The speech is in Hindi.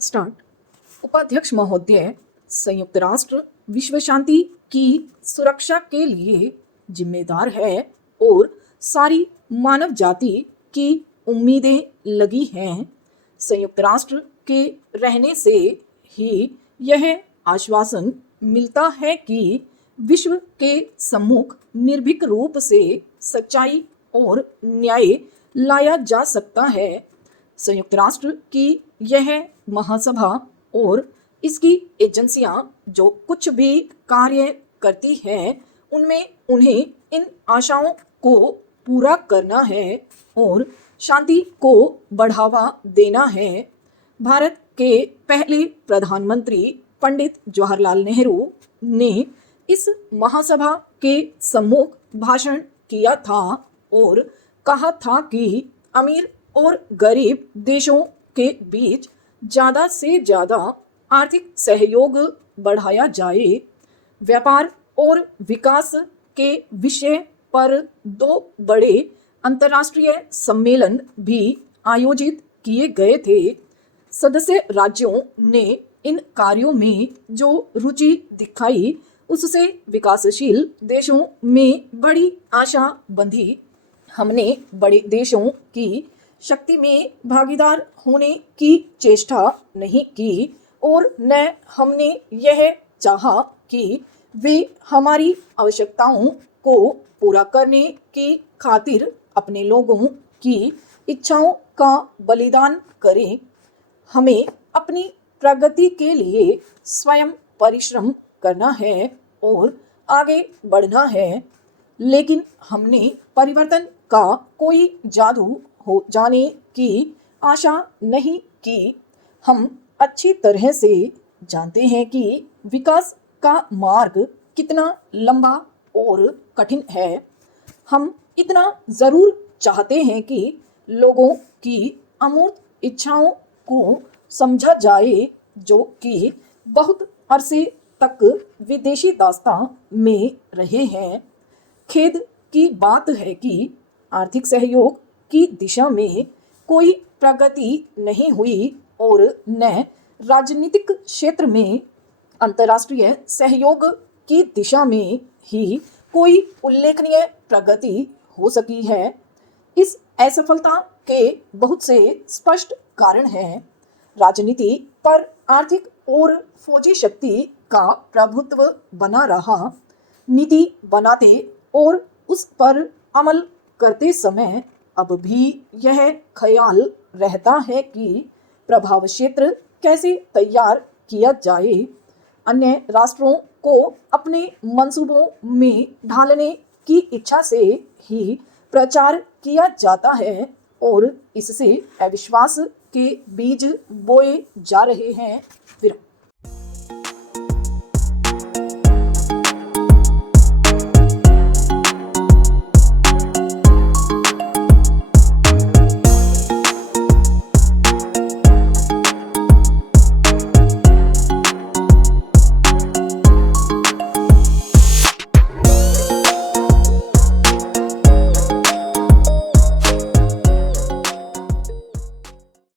स्टार्ट। उपाध्यक्ष महोदय, संयुक्त राष्ट्र विश्व शांति की सुरक्षा के लिए जिम्मेदार है और सारी मानव जाति की उम्मीदें लगी हैं। संयुक्त राष्ट्र के रहने से ही यह आश्वासन मिलता है कि विश्व के सम्मुख निर्भीक रूप से सच्चाई और न्याय लाया जा सकता है। संयुक्त राष्ट्र की यह महासभा और इसकी एजेंसियां जो कुछ भी कार्य करती हैं, उनमें उन्हें इन आशाओं को पूरा करना है और शांति को बढ़ावा देना है। भारत के पहले प्रधानमंत्री पंडित जवाहरलाल नेहरू ने इस महासभा के सम्मुख भाषण किया था और कहा था कि अमीर और गरीब देशों के बीच ज़्यादा से ज़्यादा आर्थिक सहयोग बढ़ाया जाए। व्यापार और विकास के विषय पर 2 बड़े अंतर्राष्ट्रीय सम्मेलन भी आयोजित किए गए थे। सदस्य राज्यों ने इन कार्यों में जो रुचि दिखाई, उससे विकासशील देशों में बड़ी आशा बंधी। हमने बड़े देशों की शक्ति में भागीदार होने की चेष्टा नहीं की और न हमने यह चाहा कि वे हमारी आवश्यकताओं को पूरा करने की खातिर अपने लोगों की इच्छाओं का बलिदान करें। हमें अपनी प्रगति के लिए स्वयं परिश्रम करना है और आगे बढ़ना है, लेकिन हमने परिवर्तन का कोई जादू हो जाने की आशा नहीं की। हम अच्छी तरह से जानते हैं कि विकास का मार्ग कितना लंबा और कठिन है। हम इतना ज़रूर चाहते हैं कि लोगों की अमूर्त इच्छाओं को समझा जाए, जो कि बहुत अरसे तक विदेशी दास्तां में रहे हैं। खेद की बात है कि आर्थिक सहयोग की दिशा में कोई प्रगति नहीं हुई और न राजनीतिक क्षेत्र में अंतर्राष्ट्रीय सहयोग की दिशा में ही कोई उल्लेखनीय प्रगति हो सकी है। इस असफलता के बहुत से स्पष्ट कारण हैं। राजनीति पर आर्थिक और फौजी शक्ति का प्रभुत्व बना रहा। नीति बनाते और उस पर अमल करते समय अब भी यह ख्याल रहता है कि प्रभाव क्षेत्र कैसे तैयार किया जाए। अन्य राष्ट्रों को अपने मंसूबों में ढालने की इच्छा से ही प्रचार किया जाता है और इससे अविश्वास के बीज बोए जा रहे हैं।